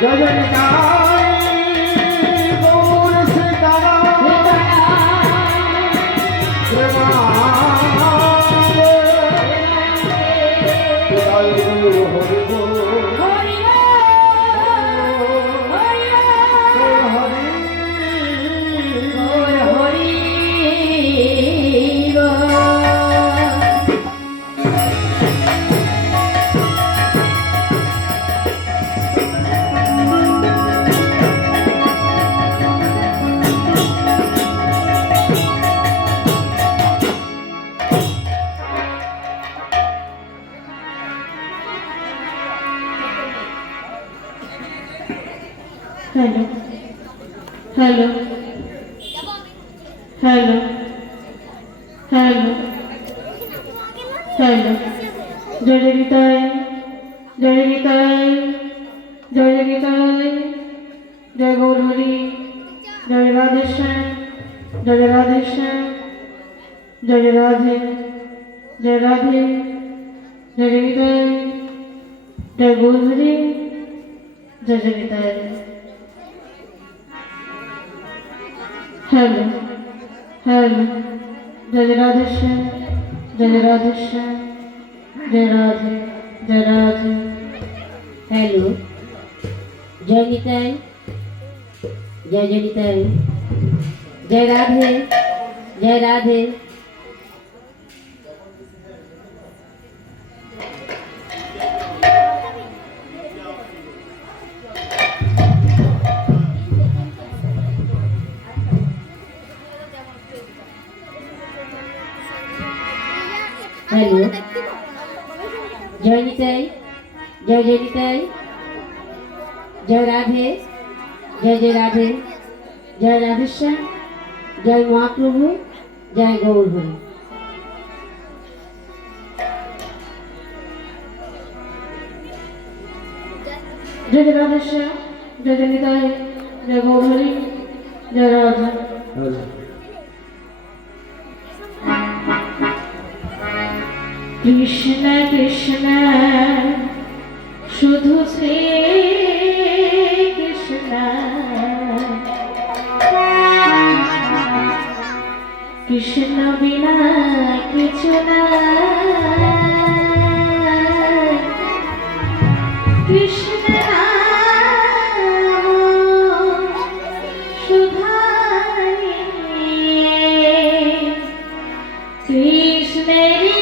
জয় জয় Nitai Gaur Sitaram hello hello hello hello hello जय गीताय जय गीताय जय गीताय जय गौरहरि जय राधेश्याम जय राधेश्याम जय राधे जय राधे जय गीताय जय गौरहरि जय गीताय हेलो हेलो जय राधेश्याम जय राधेश्याम जय राधे जय राधे हेलो जय निताई जय जय निताई जय राधे जय राधे हेलो जय निताई जय जय निताई जय राधे जय राधे जय राधेश्याम जय महाप्रभु जय गौरहरि जय राधेश्याम जय निताय जय गौरहरि जय राधे कृष्ण कृष्ण शुधु श्री कृष्ण कृष्ण बिना किछु নাই कृष्ण नाम सुधारी कृष्णेरी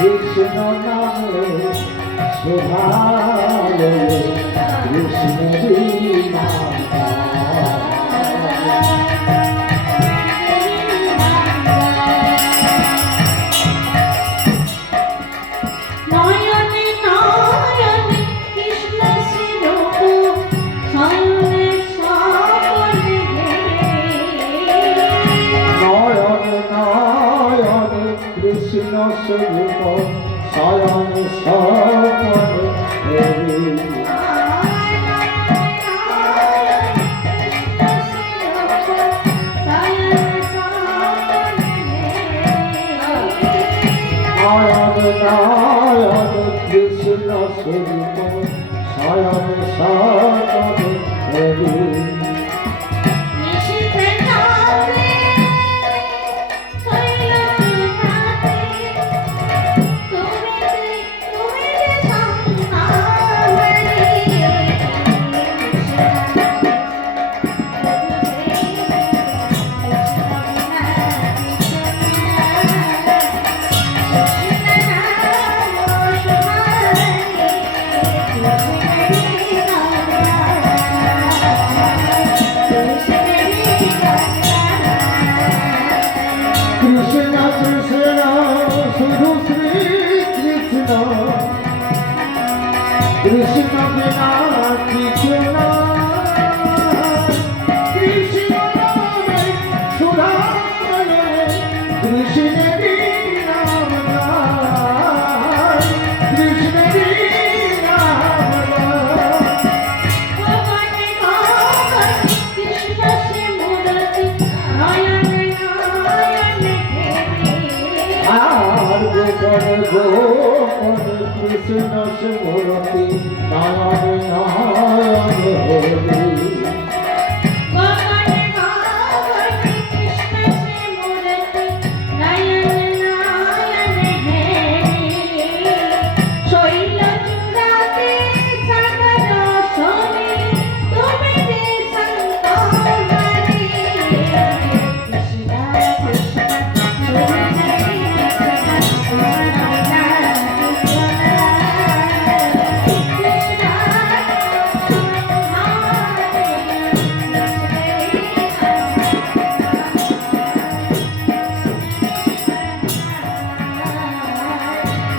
कृष्ण नामे सुधारे कृष्ण बिना कृष्ण स्वरूप शयन सपने नारायण कृष्ण स्वरूप शयन सपने Thank you. কৃষ্ণ বিনা কিছু না কৃষ্ণ নামে সুধা কৃষ্ণেরই নাম গায় কৃষ্ণেরই নাম গায় আর গোপন গোপন কৃষ্ণ সুমূর্তি নারায়ণ নারায়ণ হরি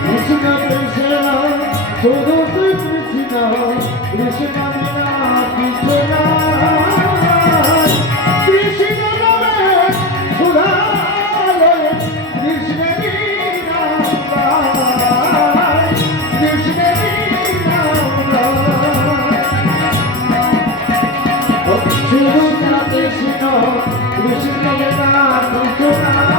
কৃষ্ণ কৃষ্ণ শুধু কৃষ্ণ কৃষ্ণ বিনা কিছু না কৃষ্ণ নামে সুধা কৃষ্ণেরই নাম গায় কৃষ্ণেরই নাম গায় শুধু কৃষ্ণ কৃষ্ণ বিনা কিছু না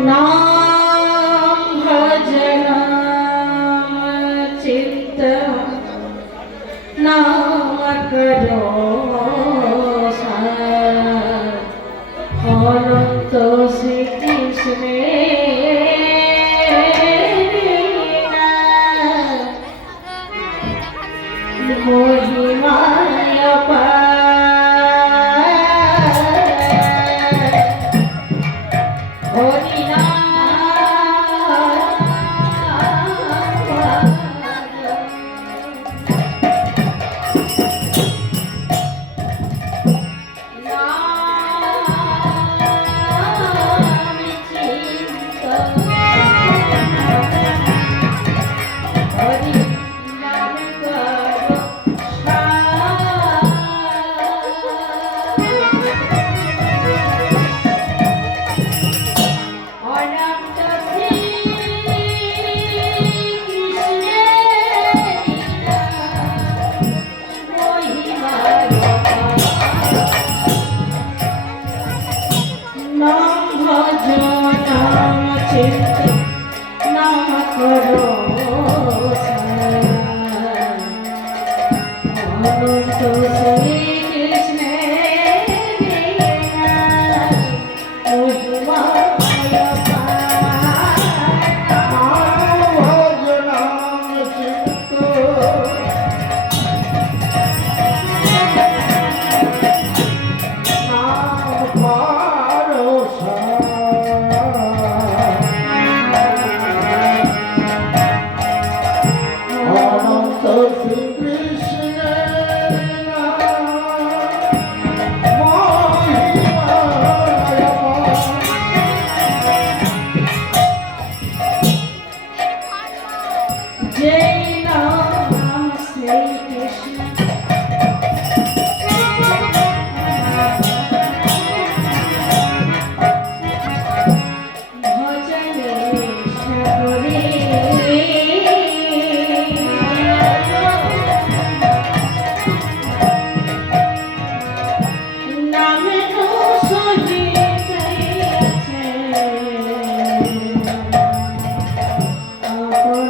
नाम भजन चित्त नाम करो अनंत श्री कृष्ण महिमाया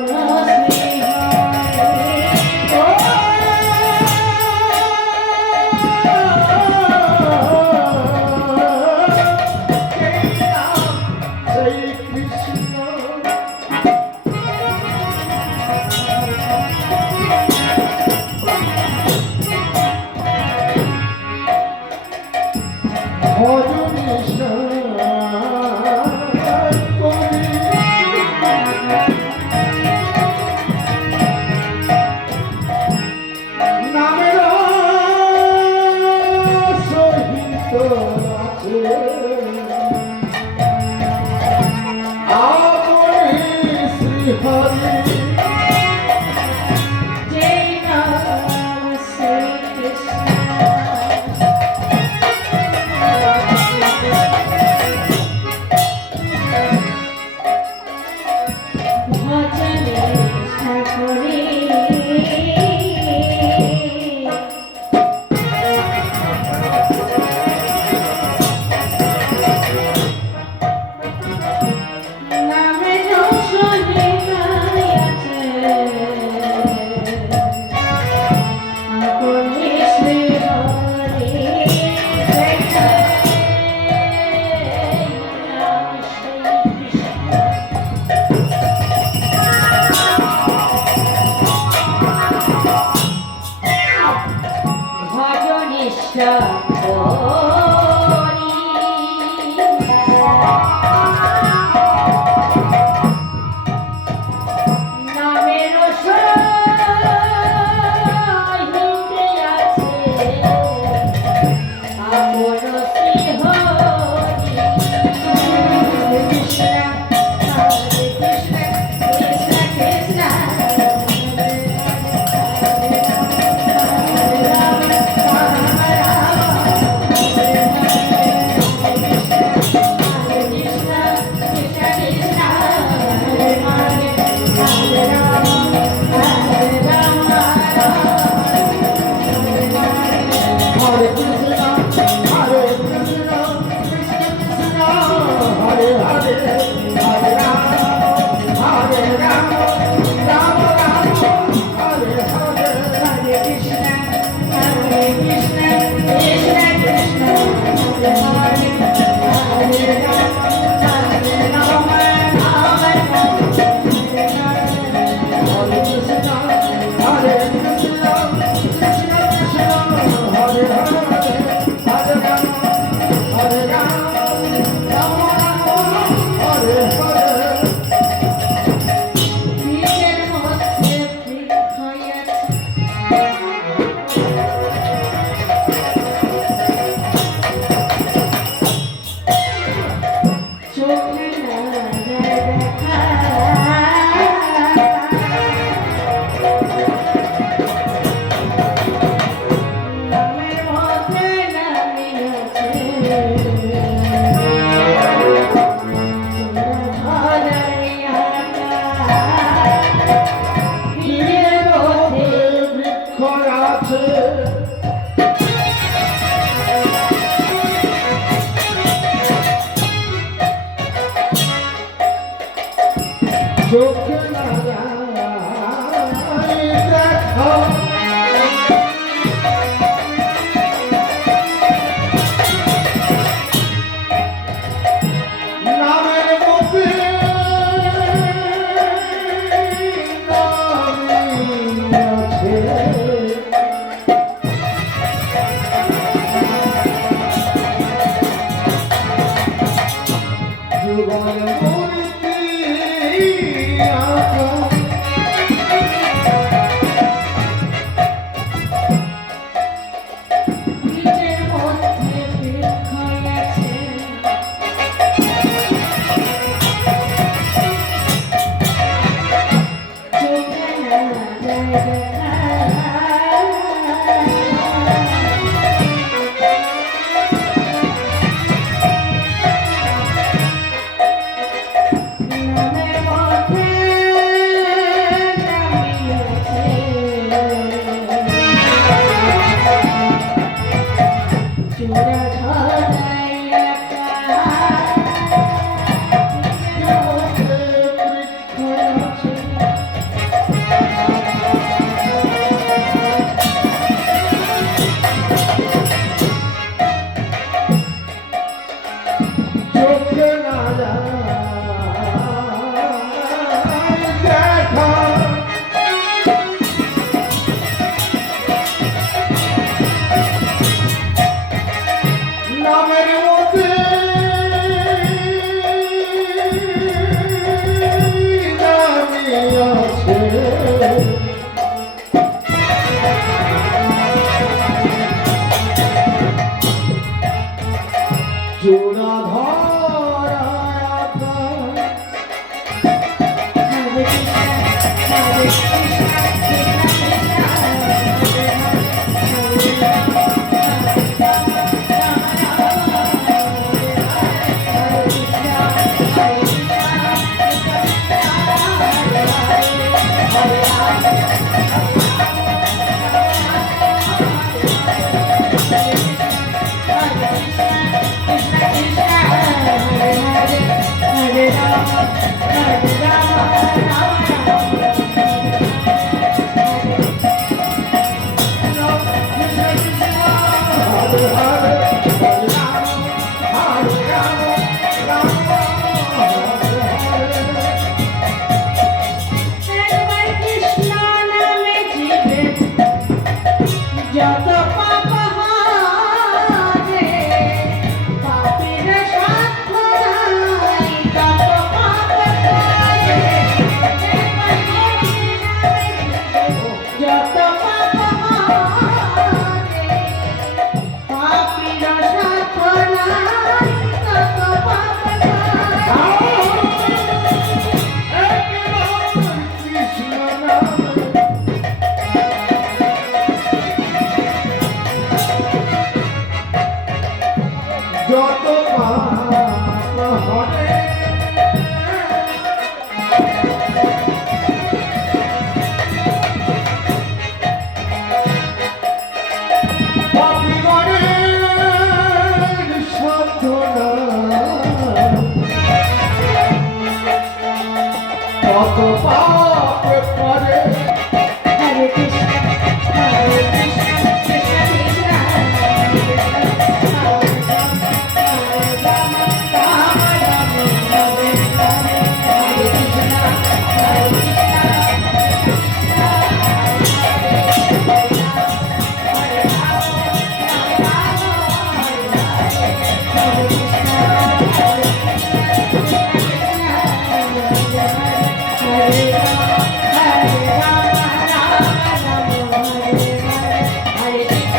Oh আশা করি নামের সহিতে আছে আপন শ্রীহরি কৃষ্ণ হরে কৃষ্ণ কৃষ্ণ Krishna Hare Krishna, Hare Krishna, Krishna Krishna, Hare Hare, Hare Rama, Hare Rama, Rama Rama, Hare Hare. Hare Krishna, Krishna Krishna, Hare Hare, Hare Rama, Hare Rama, Rama Rama, Hare Hare. Hare Krishna, Hare Krishna, Krishna Krishna, Hare Hare, Hare Rama, Hare Rama, Rama Rama, Hare Hare. নিজের মধ্যে হইয়াছে চোখে না যায় দেখা নামের মধ্যে নামিয়াছে ধরিয়াটা বৃক্ষ আছে চোখে না যায় দেখো নামের মধ্যে নামী আছে যুগল মূর্তি আঁকা নিজের মধ্যে বৃক্ষ আছে চোখে না যায় দেখা নামের মধ্যে নামিয়াছে চূড়া ধরাইয়াটা বৃক্ষ আছে যত পাপ হয় পাপীর সাধনায় তত পাপ হয়। কৃষ্ণ নাম যত পাপ হবে পাপীগণের সাধনা কত পাপ করে হরে কৃষ্ণ হরে কৃষ্ণ কৃষ্ণ কৃষ্ণ হরে কৃষ্ণ হরে রাম রাম রাম হরে হরে হরে কৃষ্ণ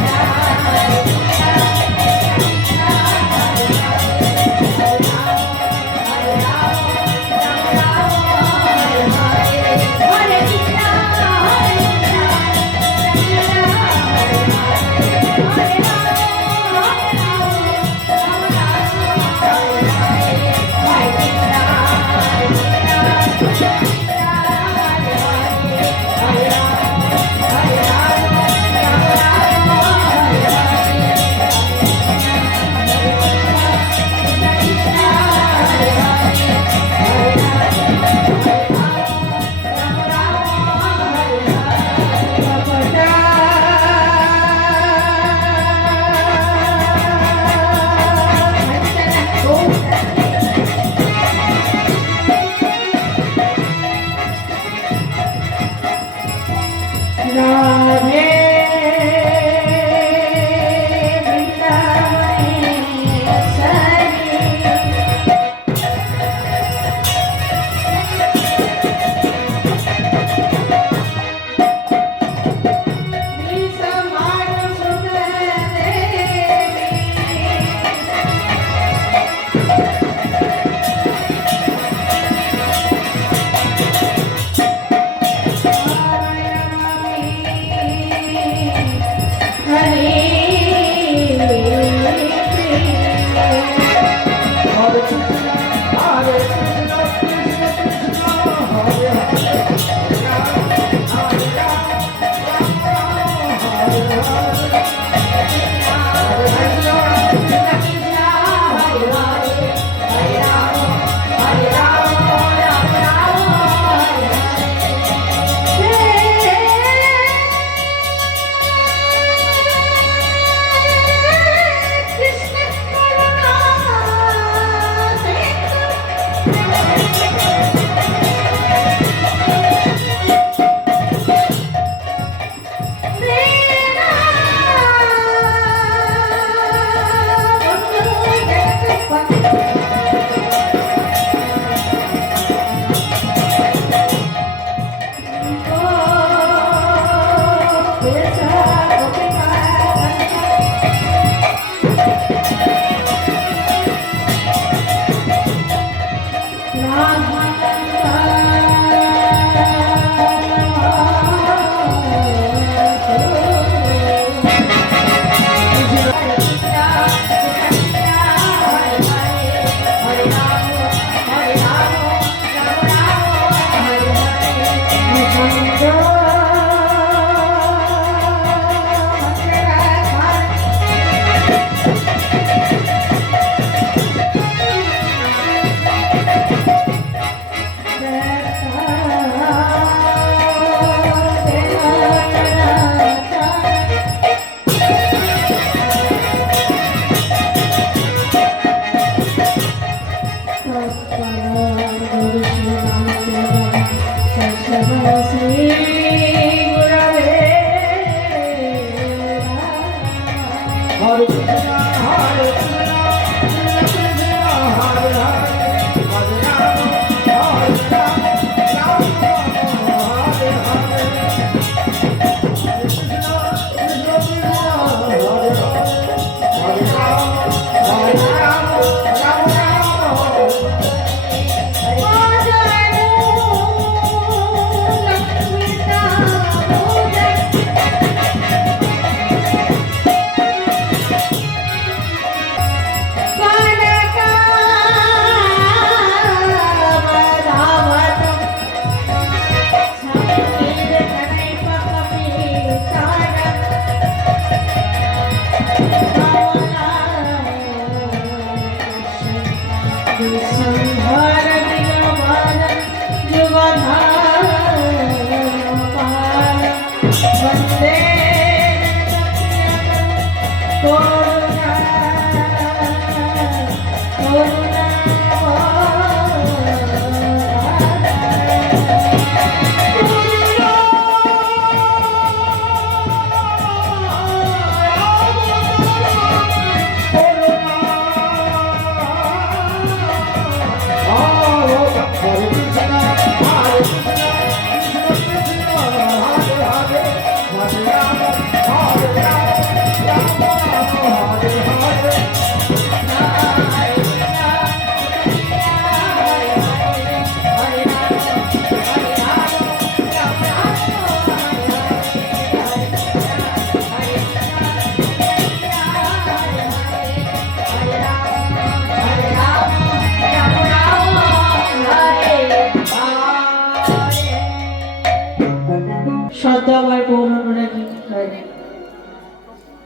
হরে কৃষ্ণ Radhe Hare Krishna, Hare Krishna, Krishna Krishna, Hare Hare, Hare Rama, Rama Rama, Hare সদ্য আমার গৌর অনুরাগী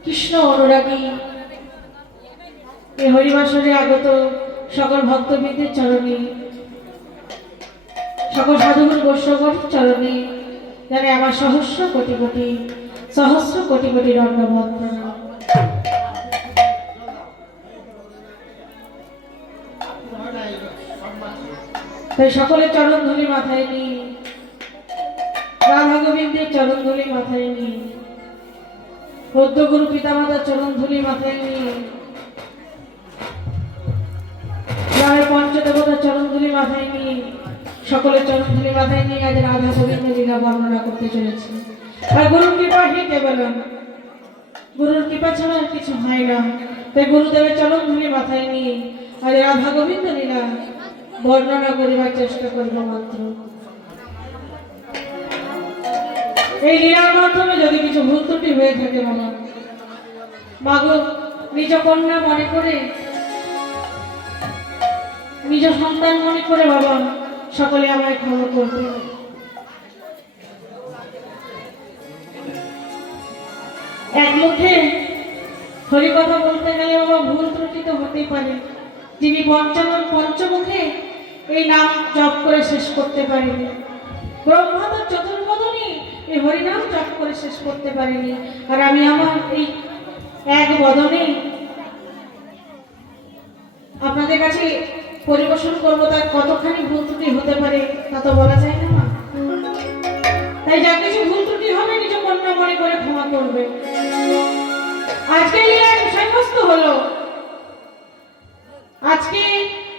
কৃষ্ণ অনুরাগী এই হরিবাসরে আগত সকল ভক্তবৃন্দের চরণে, সকল সাধুগুরু বৈষ্ণবর চরণে জানে আমার সহস্র কোটি কোটি দণ্ডবত প্রণাম। তাই সকলের চরণ ধুলি মাথায় নিয়ে, রাধা গোবিন্দের চরণ ধুলি মাথায় নিয়ে, পদ্মগুরু পিতামাতার চরণ ধুলি মাথায় নিয়ে, গ্রামের পঞ্চদেবতার চরণ ধুলি মাথায় নিয়ে, সকলের চরণ ধুলি মাথায় নিয়ে আজ রাধা গোবিন্দ লীলা বর্ণনা করতে চলেছি। আর গুরুর কৃপা হি কেবলম, গুরুর কৃপা ছাড়া আর কিছু হয় না। তাই গুরুদেবের চরণ ধুলি মাথায় নিয়ে আজ রাধা গোবিন্দ লীলা বর্ণনা করিবার চেষ্টা করব মাত্র। এই লীলার মাধ্যমে যদি কিছু ভুল ত্রুটি হয়ে থাকে বাবা, মাগো নিজ কন্যা মনে করে, নিজ সন্তান মনে করে বাবা সকলে আমায় ক্ষমা করবে। এক মুখে হরি কথা বলতে গেলে বাবা ভুল ত্রুটি তো হতেই পারে। যিনি পঞ্চমুখে এই নাম জপ করে শেষ করতে পারেনি, ব্রহ্মা তো চতুর্বদনী এই হরিনাম জপ করে শেষ করতে পারেনি, আর আমি আমার এই এক বদনে আপনাদের কাছে পরিবেশন করবো, তার কতখানি ভুল ত্রুটি হতে পারে তা তো বলা যায় না মা। তাই যা কিছু ভুল ত্রুটি হবে নিজ কন্যা মনে করে ক্ষমা করবে। আজকে লীলার বিষয়বস্তু হলো, আজকে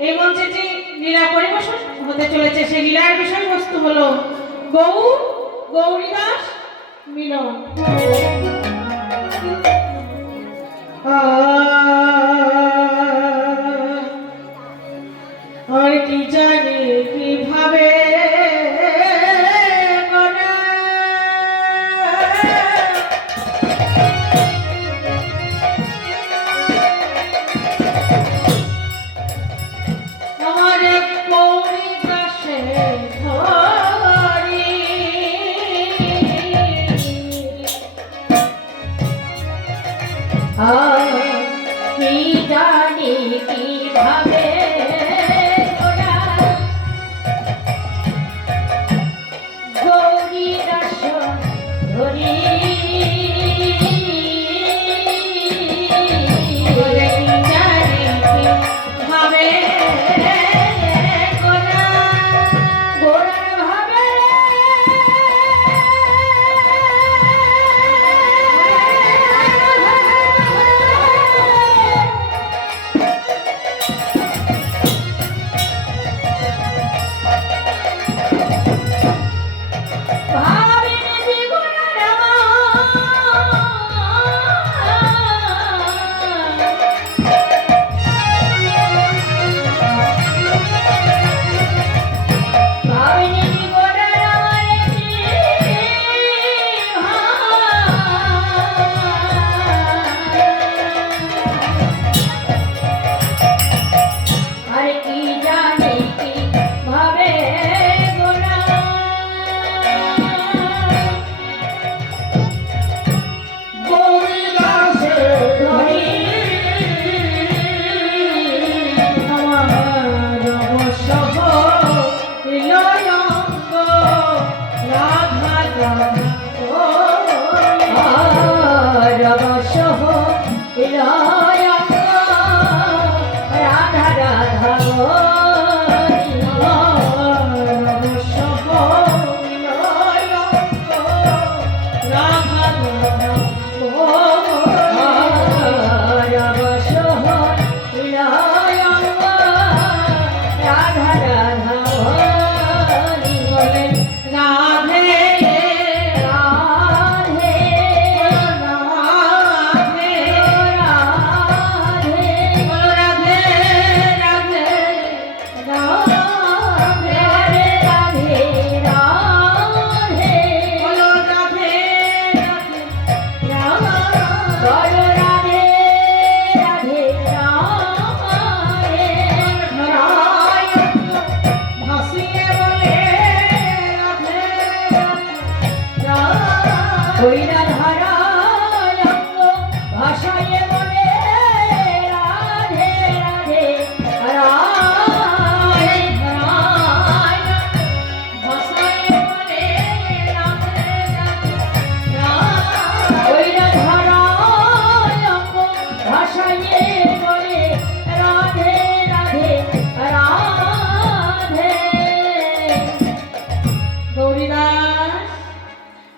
এই মঞ্চে যে লীলা পরিবেশন হতে চলেছে সেই লীলার বিষয়বস্তু হলো গৌর গৌরীদাস মিলন। আর কি জানি কিভাবে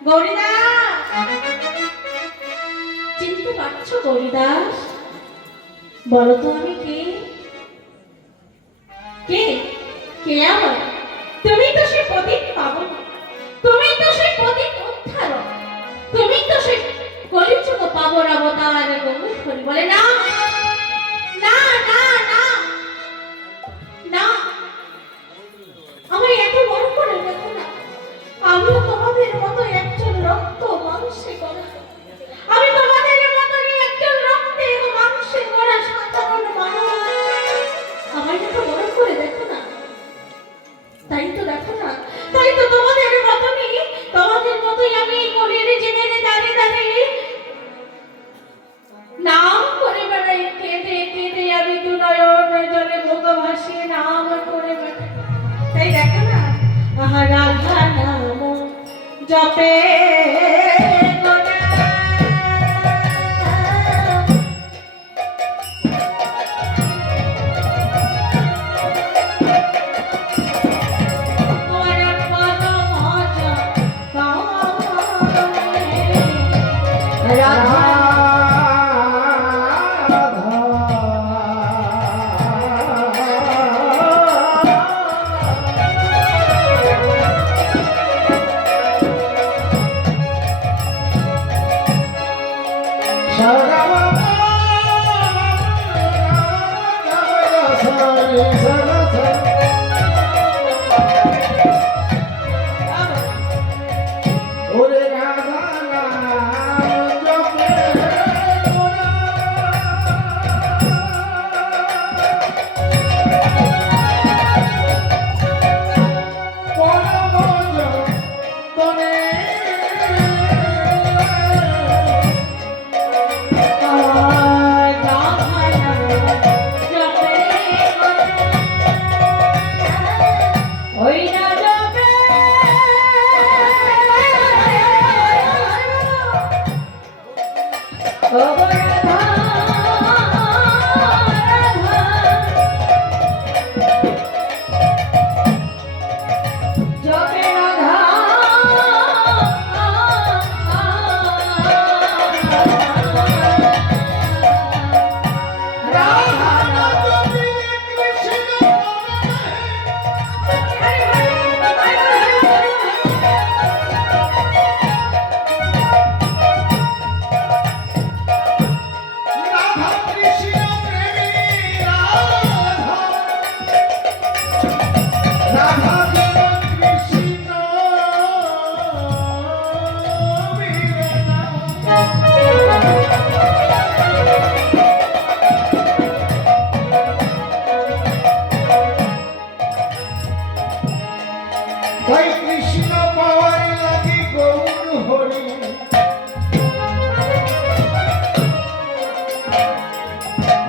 গৌরীদাস, চিনতে পারছো গৌরীদাস? বলো তো আমি কে? কে কে আমার? তুমি তো সেই প্রদীপ পাবন, তুমি তো সেই প্রদীপ উদ্ধারক, তুমি তো সেই কলিযুগ পাবন অবতার গৌরী। বলে না না না না না, আমি এত বড় করে দেখো না, আমিও তোমাদের মতো একজন রক্ত মাংসে গড়া, আমি তোমাদের মতনই একজন রক্তে এবং মাংসে গড়া সাধারণ মানুষ। আমায় এত বড় করে দেখো না, তাই তো দেখো না, তাই তো তোমাদের মতোই আমি গলির জেনে দাঁড়িয়ে দাঁড়িয়ে নাম করে বেড়াই, কেঁদে কেঁদে আমি দু নয়ন জলে মুখ ভাসিয়ে নাম করে বেড়াই। তাই দেখো না, আহা রাধা নাম জপে গোনা। তোমার পদ মজ পানে রাধা তাই কৃষ্ণ পাওয়ার লাগি গৌর হরি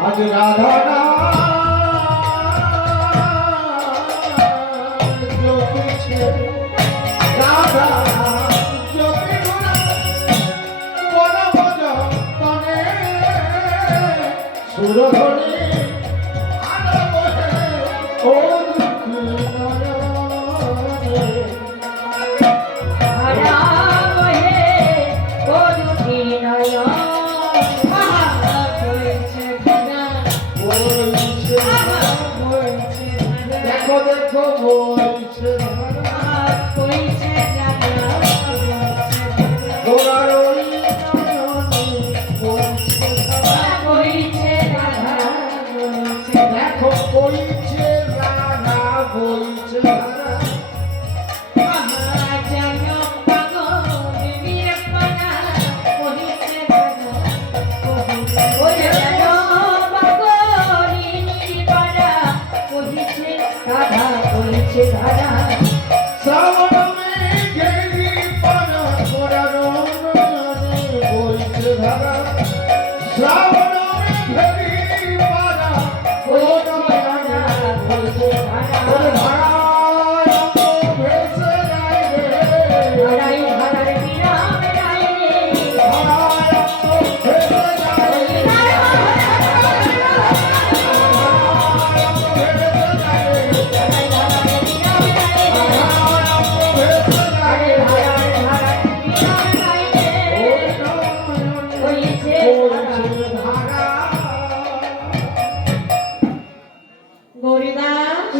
আজ রাধা জপিছে, রাধা জপি বন বজ তনে সুরধনি আনব ও দেখো দেখো বলছে গোরার ওই নয়নে বলছে দেখো বলছে রাধা বলছে শ্রাবণ মেঘেরি পানা গোরার নয়নে বলছে ধারা, শ্রাবণ মেঘেরি পানা গোরার বলছে ধারা ভেসে যায় রে হয়েছে ধারা গৌরীদাস,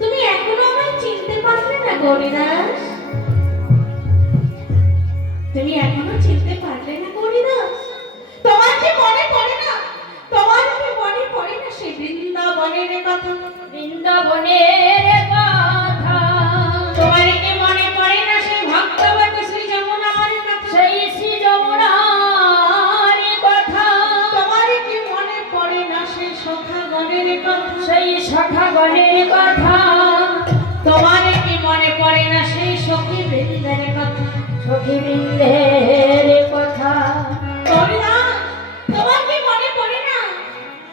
তুমি এখনো আমায় চিনতে পারলে না গৌরীদাস? তুমি এখনো চিনতে পারলে না গৌরীদাস? তোমার কি মনে পড়ে না? তোমার কি মনে পড়ে না সেই বৃন্দাবনের কথা? বৃন্দাবনের কথা তোমার কি মনে পড়ে না সেই ভক্তবতী শ্রী যমুনার কথা? সেই শ্রী যমুনার কথা তোমার কি মনে পড়ে না সেই সখাগণের কথা? সেই সখাগণের কথা তোমার কি মনে পড়ে না সেই সখী বৃন্দের কথা? সখী বৃন্দের কথা গৌরীদাস, তোমার কি মনে পড়ে না?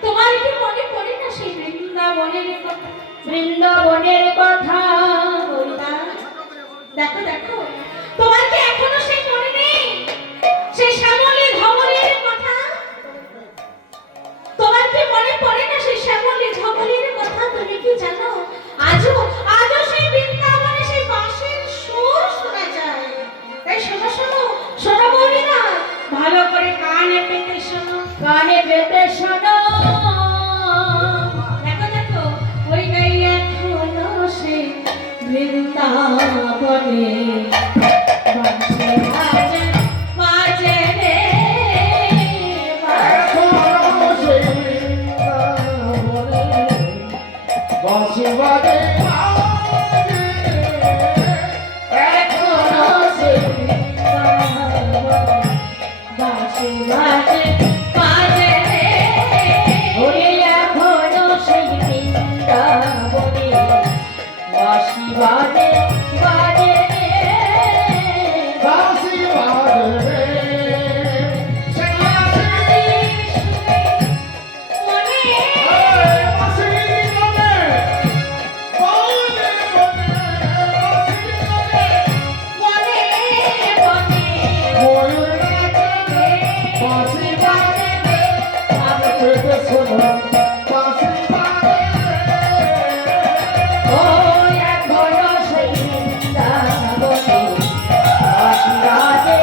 তোমার কি মনে পড়ে না সেই বৃন্দাবনের কথা? বৃন্দাবনের কথা গৌরীদাস, দেখো দেখো, তোমার কি এখনো সেই মনে নেই সেই শ্যামলী ধবলের কথা? তোমার কি মনে পড়ে না সেই শ্যামলী ধবলের কথা? তুমি কি জানো আজও আজও সেই বৃন্দাবনে সেই বাঁশির সুর শোনা যায়। তাই শোনো শোনো শোনো গৌরীদাস, ভালো করে কানে পেতে শোনো। কানে পেতে শোনো দেখো দেখো, ওই নাই এখনো সেই বৃন্দাবনে বাঁশি বাজে বাজে রে বাজে। এখনো সেই বৃন্দাবনে বাঁশি বাজে এখনো সেই বৃন্দাবনে বাঁশি বাজে বাজে রে। ওরে এখনো সেই বৃন্দাবনে বাঁশি বাজে বাজে রে বাঁশি বাজে সেই মনে বাঁশি বলে বলে বলে বাঁশি বলে মনে মনে বাঁশি বাজে আমি পেতে শোনো বাঁশি বাজে ও এখনো সেই বৃন্দাবনে বাঁশি বাজে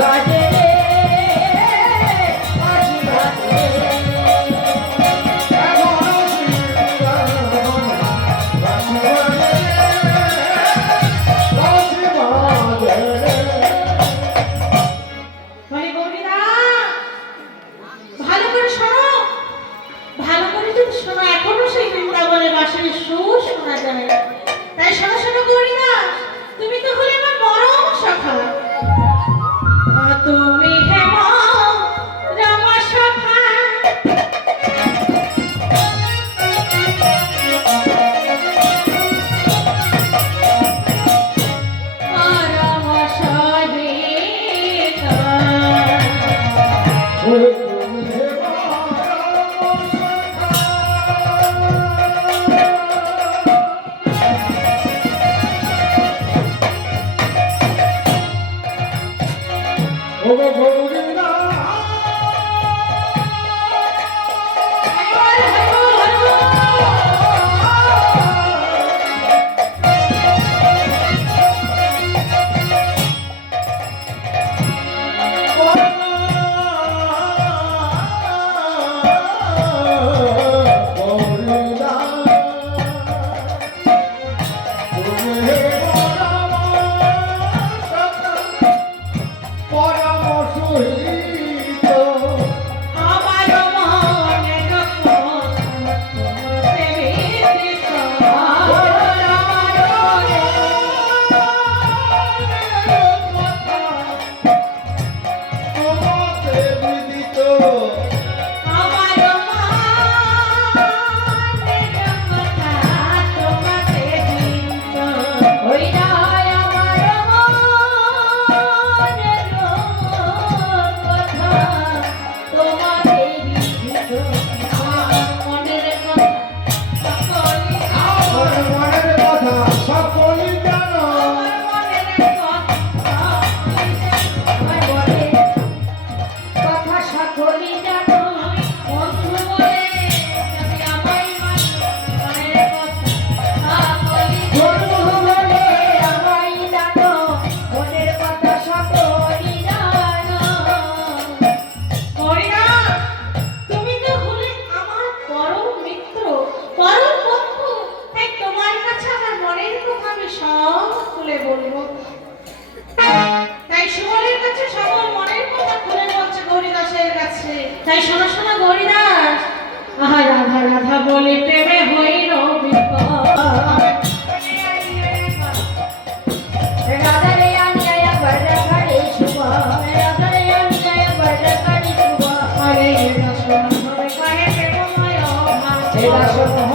বাজে রে বাঁশি বাজে শোনো এখনো সেই বৃন্দাবনে বাঁশির সুর শোনা যায়। তাই শোনো শোনো গৌরীদাস, তুমি তো হলে আমার পরম সখা। তুমি হে রাম সখা, রাম সহিতা। ওরে তুমি হে পরম সখা। ওগো গৌরীরা আমার মনের কথা তোমাতে বিদিত। আমার মনের কথা তোমাতে বিদিত। ওই নাই আমার মনের কথা তোমাতে বিধিত। আমার মনের কথা সকলই আমার মনের কথা সকলই জানো। আমার মনের কথা আমার মনের কথা সকলই জানো। বন্ধু বলে তুমি আমায় মানো, মনের কথা সকলই বন্ধু বলে আমায় জানো, মনের কথা সকলই জানো। হরিনাথ, তুমি তো হলে আমার পরম মিত্র, পরম বন্ধু। তাই তোমার কাছে আমার মনের কথা আমি সব খুলে বলবো। তাই সুবলের কাছে সকল মনের কথা খুলে বলছে গৌরীদাসের কাছে। তাই শোনো শোনো গৌরীদাস, আহা রাধা রাধা বলে প্রেমে হইল বিপদ। রাধারে আনিয়া বরকারে শুভ, রাধারে আনিয়া বরকারে শুভ। আরে এরা শোনো ধরে কহে প্রেমময় ভাব। এরা শোনো